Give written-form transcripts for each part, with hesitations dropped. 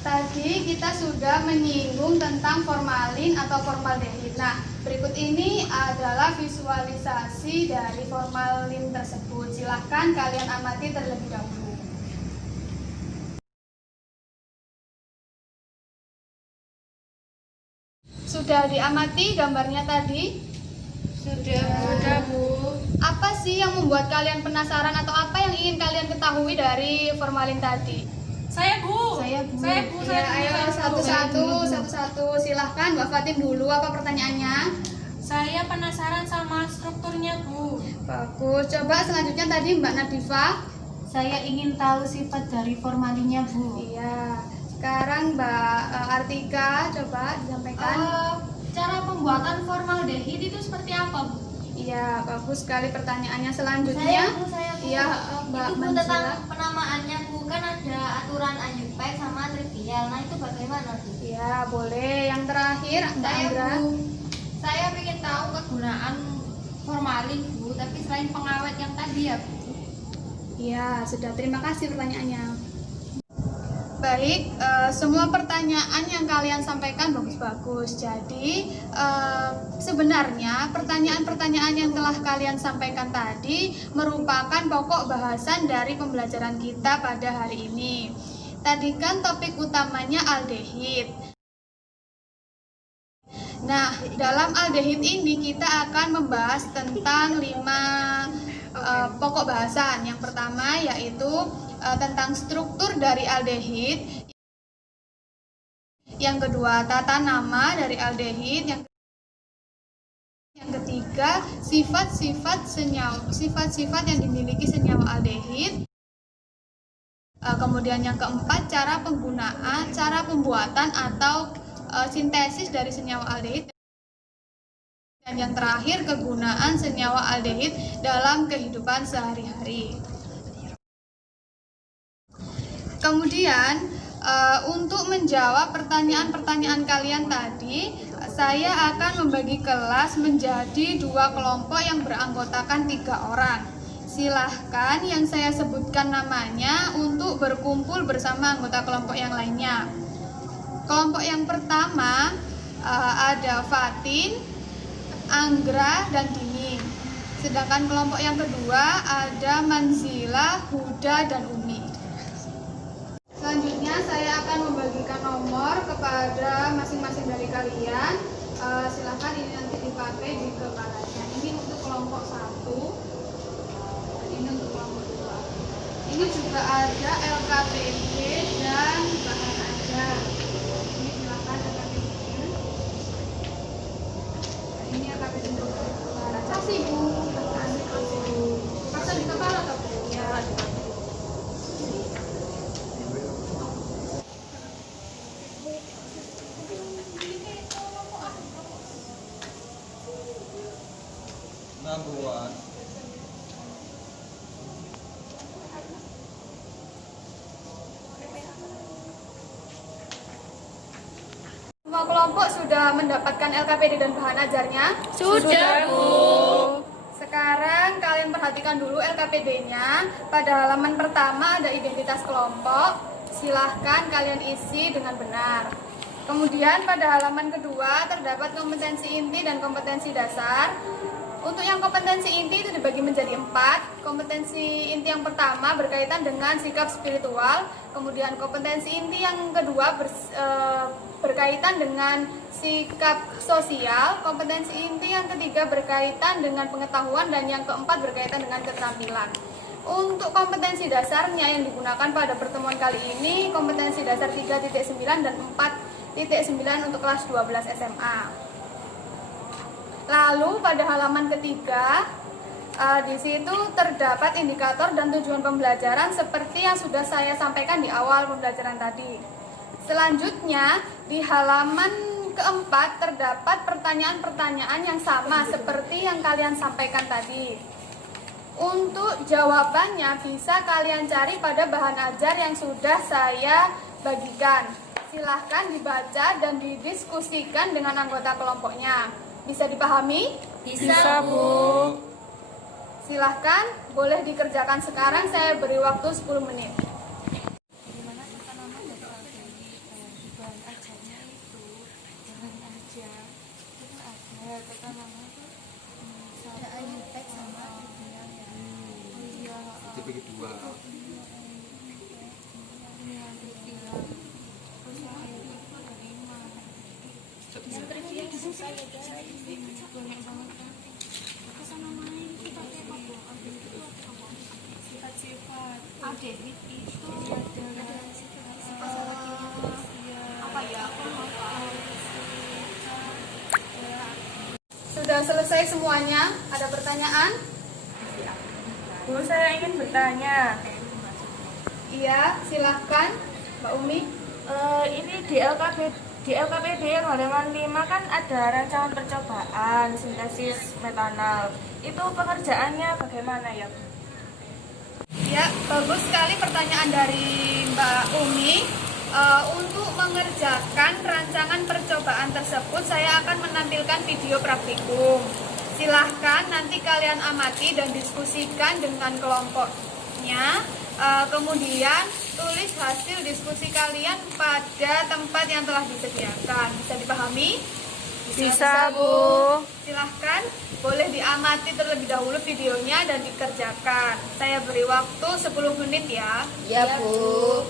Tadi kita sudah menyinggung tentang formalin atau formaldehid. Nah, berikut ini adalah visualisasi dari formalin tersebut. Silahkan kalian amati terlebih dahulu. Sudah diamati gambarnya tadi? Sudah, Bu. Apa sih yang membuat kalian penasaran atau apa yang ingin kalian ketahui dari formalin tadi? Saya, Bu. Saya, Bu. Saya, Bu. Ya, ayo satu-satu. Silahkan Mbak Fatin dulu, apa pertanyaannya? Saya penasaran sama strukturnya, Bu. Bagus. Coba selanjutnya tadi Mbak Nadifa. Saya ingin tahu sifat dari formalinnya, Bu. Iya. Sekarang Mbak Artika, coba disampaikan. Cara pembuatan formaldehid itu seperti apa, Bu? Iya, bagus sekali pertanyaannya. Selanjutnya, Saya iya Mbak itu Bu Manzila. tentang penamaannya Bu, kan ada aturan unpack sama trivial. Nah itu bagaimana Bu? Iya, boleh. Yang terakhir Mbak Saya Andra. Bu, saya ingin tahu kegunaan formalin Bu, tapi selain pengawet yang tadi ya Bu. Iya, sudah. Terima kasih pertanyaannya. Baik, semua pertanyaan yang kalian sampaikan bagus-bagus. Jadi, sebenarnya pertanyaan-pertanyaan yang telah kalian sampaikan tadi merupakan pokok bahasan dari pembelajaran kita pada hari ini. Tadi kan topik utamanya aldehid. Nah, dalam aldehid ini kita akan membahas tentang 5 pokok bahasan. Yang pertama yaitu tentang struktur dari aldehid. Yang kedua, tata nama dari aldehid. Yang ketiga, sifat-sifat yang dimiliki senyawa aldehid. Kemudian yang keempat, cara pembuatan atau sintesis dari senyawa aldehid. Dan yang terakhir, kegunaan senyawa aldehid dalam kehidupan sehari-hari. Kemudian, untuk menjawab pertanyaan-pertanyaan kalian tadi, saya akan membagi kelas menjadi 2 kelompok yang beranggotakan 3 orang. Silahkan yang saya sebutkan namanya untuk berkumpul bersama anggota kelompok yang lainnya. Kelompok yang pertama ada Fatin, Anggra, dan Dini. Sedangkan kelompok yang kedua ada Manzila, Huda, dan Umi. Selanjutnya saya akan membagikan nomor kepada masing-masing dari kalian. Silahkan ini nanti dipakai di kepalanya. Ini untuk kelompok 1 dan ini untuk kelompok 2. Ini juga ada LKPD dan bahan ajar. Ini silahkan LKPD-nya. Ini LKPD untuk bahan ajar. Kasih Bu. Pasang di kepala atau Bu? Ya, di kepala. Nabuan. Semua kelompok sudah mendapatkan LKPD dan bahan ajarnya? Sudah, Bu. Sekarang kalian perhatikan dulu LKPD-nya. Pada halaman pertama ada identitas kelompok. Silahkan kalian isi dengan benar. Kemudian pada halaman kedua terdapat kompetensi inti dan kompetensi dasar. Untuk yang kompetensi inti itu dibagi menjadi 4. Kompetensi inti yang pertama berkaitan dengan sikap spiritual. Kemudian kompetensi inti yang kedua berkaitan dengan sikap sosial. Kompetensi inti yang ketiga berkaitan dengan pengetahuan. Dan yang keempat berkaitan dengan keterampilan. Untuk kompetensi dasarnya yang digunakan pada pertemuan kali ini, kompetensi dasar 3.9 dan 4.9 untuk kelas 12 SMA. Lalu pada halaman ketiga, di situ terdapat indikator dan tujuan pembelajaran seperti yang sudah saya sampaikan di awal pembelajaran tadi. Selanjutnya, di halaman keempat terdapat pertanyaan-pertanyaan yang sama seperti yang kalian sampaikan tadi. Untuk jawabannya bisa kalian cari pada bahan ajar yang sudah saya bagikan. Silahkan dibaca dan didiskusikan dengan anggota kelompoknya. Bisa dipahami? Bisa, Bu. Silahkan, boleh dikerjakan sekarang, saya beri waktu 10 menit. dibagi dua. Aldehid itu apa ya? Sudah selesai semuanya? Ada pertanyaan? Bu, saya ingin bertanya. Iya, silahkan Mbak Umi. Ini di LKPD halaman 5 kan ada rancangan percobaan sintesis metanol. Itu pekerjaannya bagaimana ya, Bu? Ya, bagus sekali pertanyaan dari Mbak Umi. Untuk mengerjakan rancangan percobaan tersebut, saya akan menampilkan video praktikum. Silahkan nanti kalian amati dan diskusikan dengan kelompoknya. Kemudian tulis hasil diskusi kalian pada tempat yang telah disediakan. Bisa dipahami? Bisa, Bu. Silahkan, boleh diamati terlebih dahulu videonya dan dikerjakan. Saya beri waktu 10 menit ya. Iya, Bu.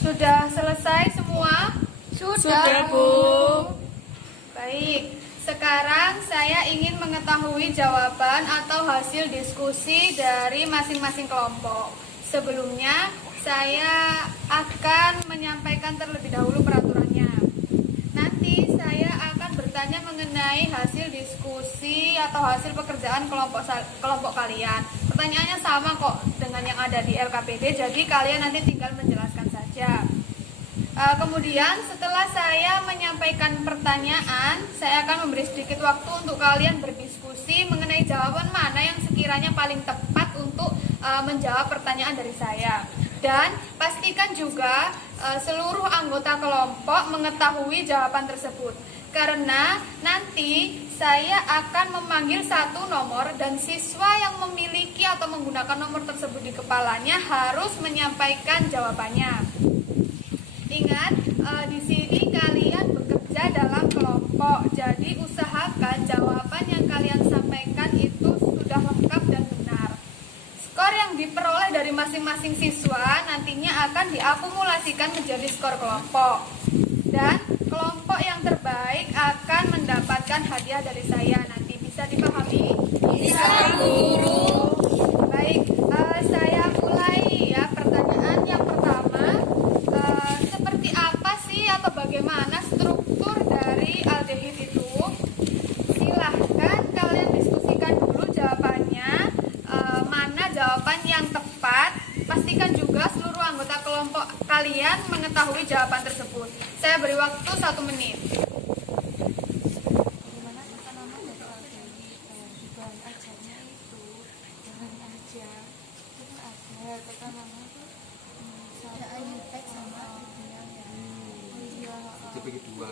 Sudah selesai semua? Sudah, Bu. Baik, sekarang saya ingin mengetahui jawaban atau hasil diskusi dari masing-masing kelompok. Sebelumnya, saya akan menyampaikan terlebih dahulu peraturannya. Nanti saya akan bertanya mengenai hasil diskusi atau hasil pekerjaan kelompok kalian. Pertanyaannya sama kok dengan yang ada di LKPD, jadi kalian nanti tinggal menjelaskan saja. Kemudian setelah saya menyampaikan pertanyaan, saya akan memberi sedikit waktu untuk kalian berdiskusi mengenai jawaban mana yang sekiranya paling tepat untuk menjawab pertanyaan dari saya. Dan pastikan juga seluruh anggota kelompok mengetahui jawaban tersebut. Karena nanti saya akan memanggil satu nomor dan siswa yang memiliki atau menggunakan nomor tersebut di kepalanya harus menyampaikan jawabannya. Ingat, di sini kalian bekerja dalam kelompok, jadi usahakan jawaban yang kalian sampaikan itu sudah lengkap dan benar. Skor yang diperoleh dari masing-masing siswa nantinya akan diakumulasikan menjadi skor kelompok. Dan kelompok yang terbaik akan mendapatkan hadiah dari saya. Nanti bisa dipahami? Bisa, Guru. Baik, saya mulai ya. Pertanyaan yang pertama, seperti apa sih atau bagaimana struktur dari aldehid itu? Silahkan kalian diskusikan dulu jawabannya. jawaban yang tepat. Pastikan juga seluruh anggota kelompok kalian mengetahui jawaban tersebut. Saya beri waktu 1 menit. Bagaimana tata nama dari aldehyid? Di bahan ajarnya itu jangan aja itu kan ada tata nama itu Ada IUPAC sama Bagi dua.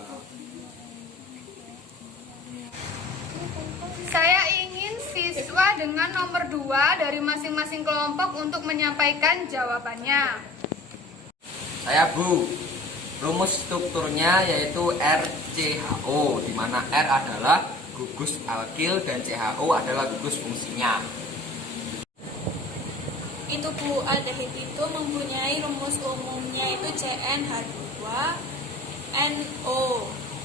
Saya ingin siswa dengan nomor 2 dari masing-masing kelompok untuk menyampaikan jawabannya. Saya Bu. Rumus strukturnya yaitu RCHO, di mana R adalah gugus alkil dan CHO adalah gugus fungsinya. Itu Bu, aldehid itu mempunyai rumus umumnya itu CnH2NO.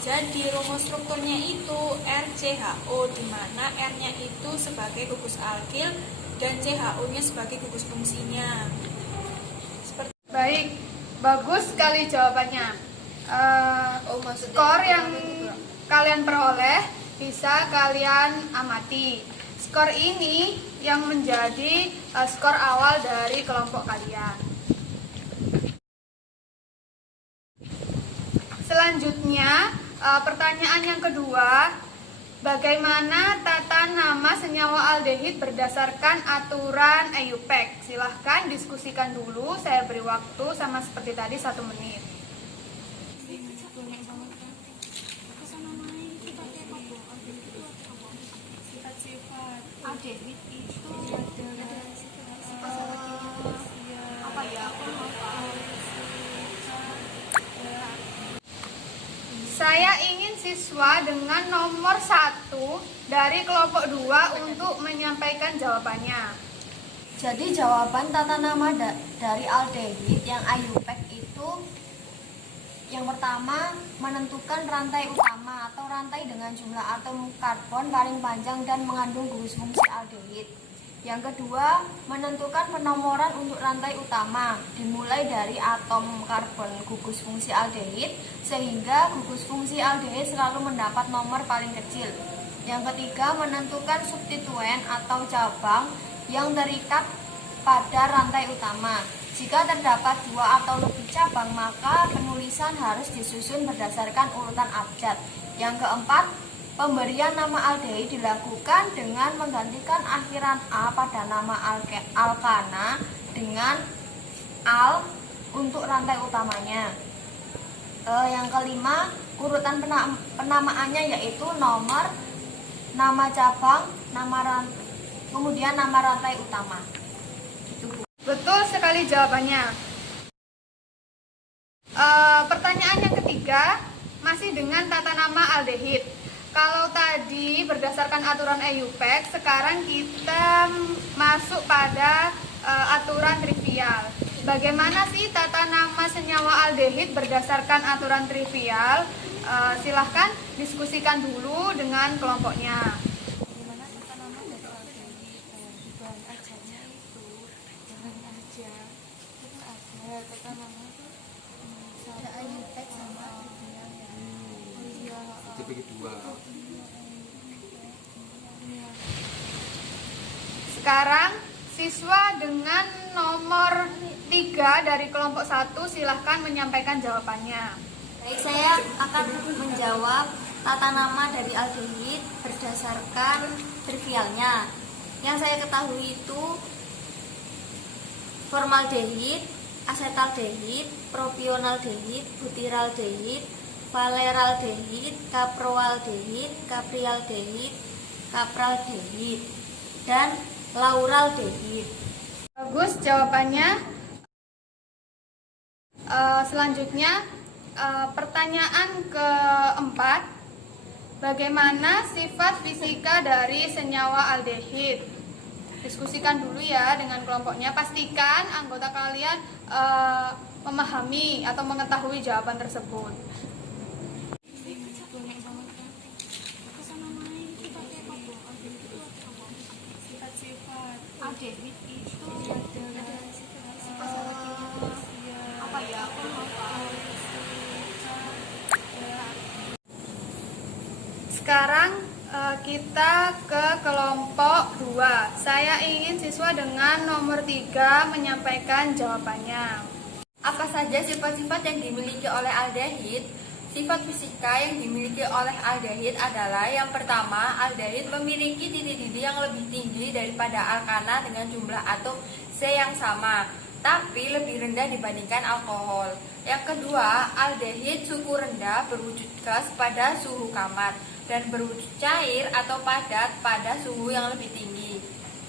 Jadi rumus strukturnya itu RCHO, di mana R-nya itu sebagai gugus alkil dan CHO-nya sebagai gugus fungsinya. Baik, bagus sekali jawabannya. Skor yang kalian peroleh bisa kalian amati. Skor ini yang menjadi skor awal dari kelompok kalian. Selanjutnya, pertanyaan yang kedua, bagaimana tata nama senyawa aldehid berdasarkan aturan IUPAC? Silahkan diskusikan dulu, saya beri waktu sama seperti tadi 1 menit. sifat-sifat aldehid itu Apa ya? Aku Saya ingin siswa dengan nomor 1 dari kelompok 2 untuk menyampaikan jawabannya. Jadi jawaban tata nama dari aldehid yang IUPAC itu yang pertama menentukan rantai utama atau rantai dengan jumlah atom karbon paling panjang dan mengandung gugus fungsi aldehid. Yang kedua menentukan penomoran untuk rantai utama dimulai dari atom karbon gugus fungsi aldehid sehingga gugus fungsi aldehid selalu mendapat nomor paling kecil. Yang ketiga menentukan substituen atau cabang yang terikat pada rantai utama. Jika terdapat 2 atau lebih cabang, maka penulisan harus disusun berdasarkan urutan abjad. Yang keempat, pemberian nama aldehid dilakukan dengan menggantikan akhiran A pada nama alkana dengan al untuk rantai utamanya. Yang kelima, urutan penamaannya yaitu nomor, nama cabang, kemudian nama rantai utama. Betul sekali jawabannya. Pertanyaan yang ketiga masih dengan tata nama aldehid. Kalau tadi berdasarkan aturan IUPAC, sekarang kita masuk pada aturan trivial. Bagaimana sih tata nama senyawa aldehid berdasarkan aturan trivial? Silahkan diskusikan dulu dengan kelompoknya. bagaimana tata nama dari aldehid? Di bahan ajarnya itu jangan aja itu kan ada tata nama itu Ada IUPAC sama Bagi dua. Sekarang siswa dengan nomor 3 dari kelompok 1 silahkan menyampaikan jawabannya. Baik, saya akan menjawab tata nama dari aldehid berdasarkan trivialnya. Yang saya ketahui itu formaldehid, asetaldehid, propionaldehid, butiraldehid, valeraldehid, kaproaldehid, kaprialdehid, kapraldehid, dan lauraldehid. Bagus jawabannya. Selanjutnya pertanyaan keempat, bagaimana sifat fisika dari senyawa aldehid? Diskusikan dulu ya dengan kelompoknya. Pastikan anggota kalian memahami atau mengetahui jawaban tersebut. sifat-sifat aldehid itu Apa ya? Aku Sekarang Kita ke kelompok 2. Saya ingin siswa dengan nomor 3 menyampaikan jawabannya. Apa saja sifat-sifat yang dimiliki oleh aldehid? Sifat fisika yang dimiliki oleh aldehid adalah yang pertama, aldehid memiliki titik-titik yang lebih tinggi daripada alkana dengan jumlah atom C yang sama, tapi lebih rendah dibandingkan alkohol. Yang kedua, aldehid suhu rendah berwujud gas pada suhu kamar dan berwujud cair atau padat pada suhu yang lebih tinggi.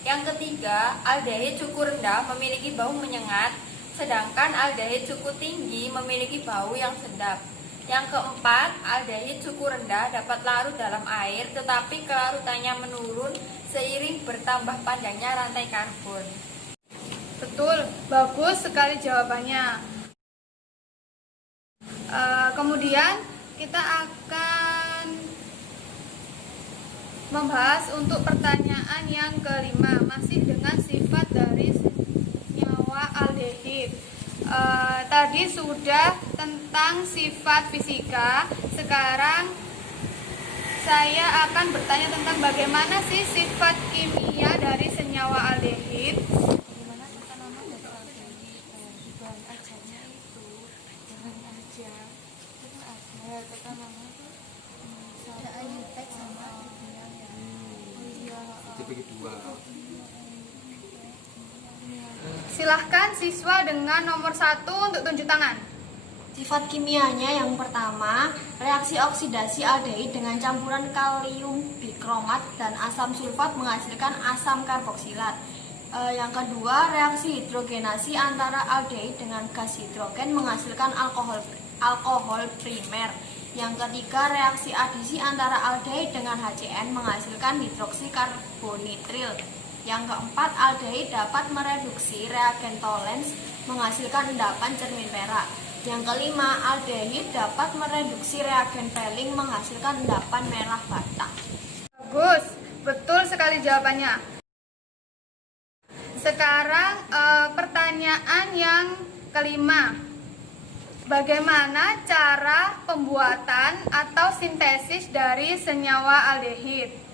Yang ketiga, aldehid suhu rendah memiliki bau menyengat, sedangkan aldehid suhu tinggi memiliki bau yang sedap. Yang keempat, aldehid suhu rendah dapat larut dalam air, tetapi kelarutannya menurun seiring bertambah panjangnya rantai karbon. Betul, bagus sekali jawabannya. Kemudian kita akan membahas untuk pertanyaan yang kelima, masih dengan sifat dari senyawa aldehid. Tadi sudah tentang sifat fisika, sekarang saya akan bertanya tentang bagaimana sih sifat kimia dari senyawa aldehid. Silahkan siswa dengan nomor 1 untuk tunjuk tangan. Sifat kimianya yang pertama, reaksi oksidasi aldehid dengan campuran kalium bikromat dan asam sulfat menghasilkan asam karboksilat. Yang kedua, reaksi hidrogenasi antara aldehid dengan gas hidrogen menghasilkan alkohol primer. Yang ketiga, reaksi adisi antara aldehid dengan HCN menghasilkan hidroksikarbonitril. Yang keempat, aldehid dapat mereduksi reagen Tollens menghasilkan endapan cermin perak. Yang kelima, aldehid dapat mereduksi reagen Pelling menghasilkan endapan merah bata. Bagus, betul sekali jawabannya. Sekarang pertanyaan yang kelima. Bagaimana cara pembuatan atau sintesis dari senyawa aldehid?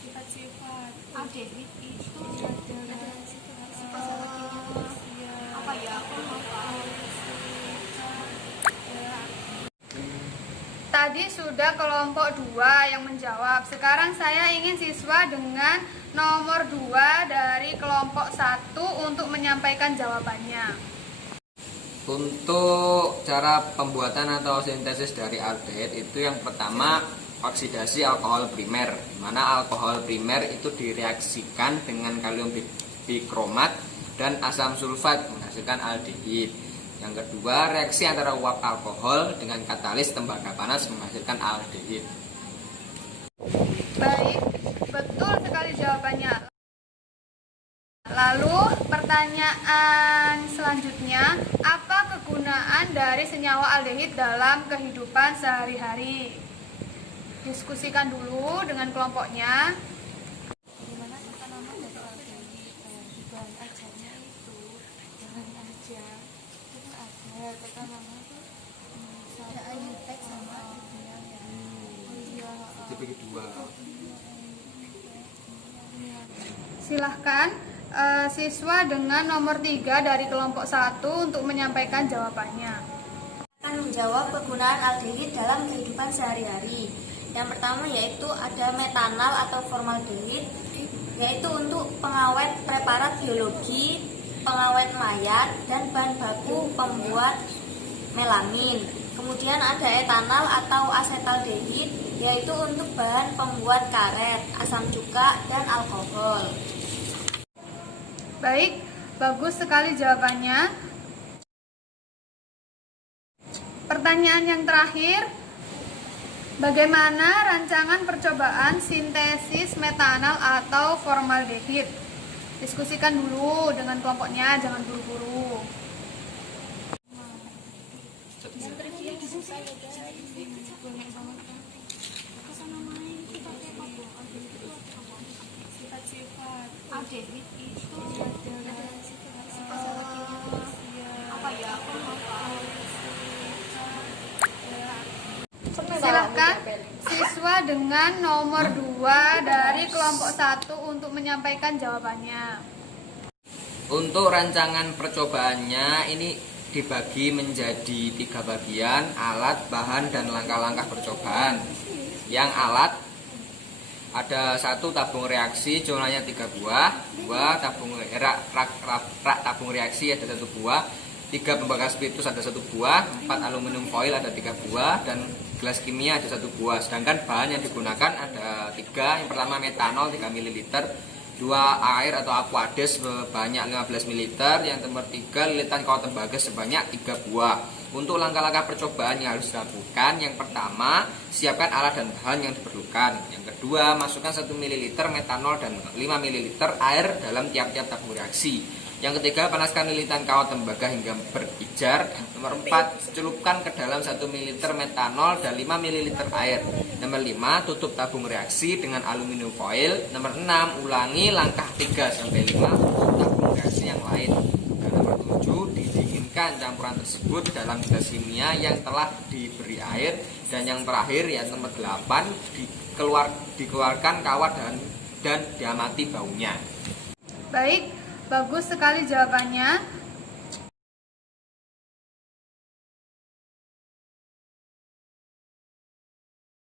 Sifat-sifat aldehid itu Apa ya? Tadi sudah kelompok 2 yang menjawab. Sekarang saya ingin siswa dengan nomor 2 dari kelompok 1 untuk menyampaikan jawabannya. Untuk cara pembuatan atau sintesis dari aldehid itu yang pertama oksidasi alkohol primer, di mana alkohol primer itu direaksikan dengan kalium bikromat dan asam sulfat menghasilkan aldehid. Yang kedua, reaksi antara uap alkohol dengan katalis tembaga panas menghasilkan aldehid. Baik, betul sekali jawabannya. Lalu pertanyaan selanjutnya, apa kegunaan dari senyawa aldehid dalam kehidupan sehari-hari? Diskusikan dulu dengan kelompoknya. Silahkan siswa dengan nomor 3 dari kelompok 1 untuk menyampaikan jawabannya. Akan menjawab kegunaan aldehid dalam kehidupan sehari-hari. Yang pertama yaitu ada metanal atau formaldehid, yaitu untuk pengawet preparat biologi, pengawet mayat, dan bahan baku pembuat melamin. Kemudian ada etanal atau asetaldehid, yaitu untuk bahan pembuat karet, asam cuka, dan alkohol. Baik, bagus sekali jawabannya. Pertanyaan yang terakhir, bagaimana rancangan percobaan sintesis metanal atau formaldehid? Diskusikan dulu dengan kelompoknya, jangan buru-buru. sifat-sifat aldehid itu adalah dengan nomor 2 dari kelompok 1 untuk menyampaikan jawabannya. Untuk rancangan percobaannya ini dibagi menjadi 3 bagian: alat, bahan, dan langkah-langkah percobaan. Yang alat ada 1 tabung reaksi jumlahnya 3 buah, 2 tabung rak tabung reaksi ada 1 buah, 3 pembakar spiritus ada 1 buah, 4 aluminium foil ada 3 buah, dan gelas kimia ada 1 buah. Sedangkan bahan yang digunakan ada 3. Yang pertama metanol 3 ml, 2 air atau aquades sebanyak 15 ml, yang nomor 3 lilitan kawat tembaga sebanyak 3 buah. Untuk langkah-langkah percobaan yang harus dilakukan, yang pertama siapkan alat dan bahan yang diperlukan. Yang kedua, masukkan 1 ml metanol dan 5 ml air dalam tiap-tiap tabung reaksi. Yang ketiga, panaskan lilitan kawat tembaga hingga berpijar. Nomor 4, celupkan ke dalam 1 ml metanol dan 5 ml air. Nomor 5, tutup tabung reaksi dengan aluminium foil. Nomor 6, ulangi langkah 3-5 untuk tabung reaksi yang lain. Dan nomor 7, didinginkan campuran tersebut dalam gelas kimia yang telah diberi air. Dan yang terakhir, ya nomor 8, dikeluarkan kawat dan diamati baunya. Baik, bagus sekali jawabannya.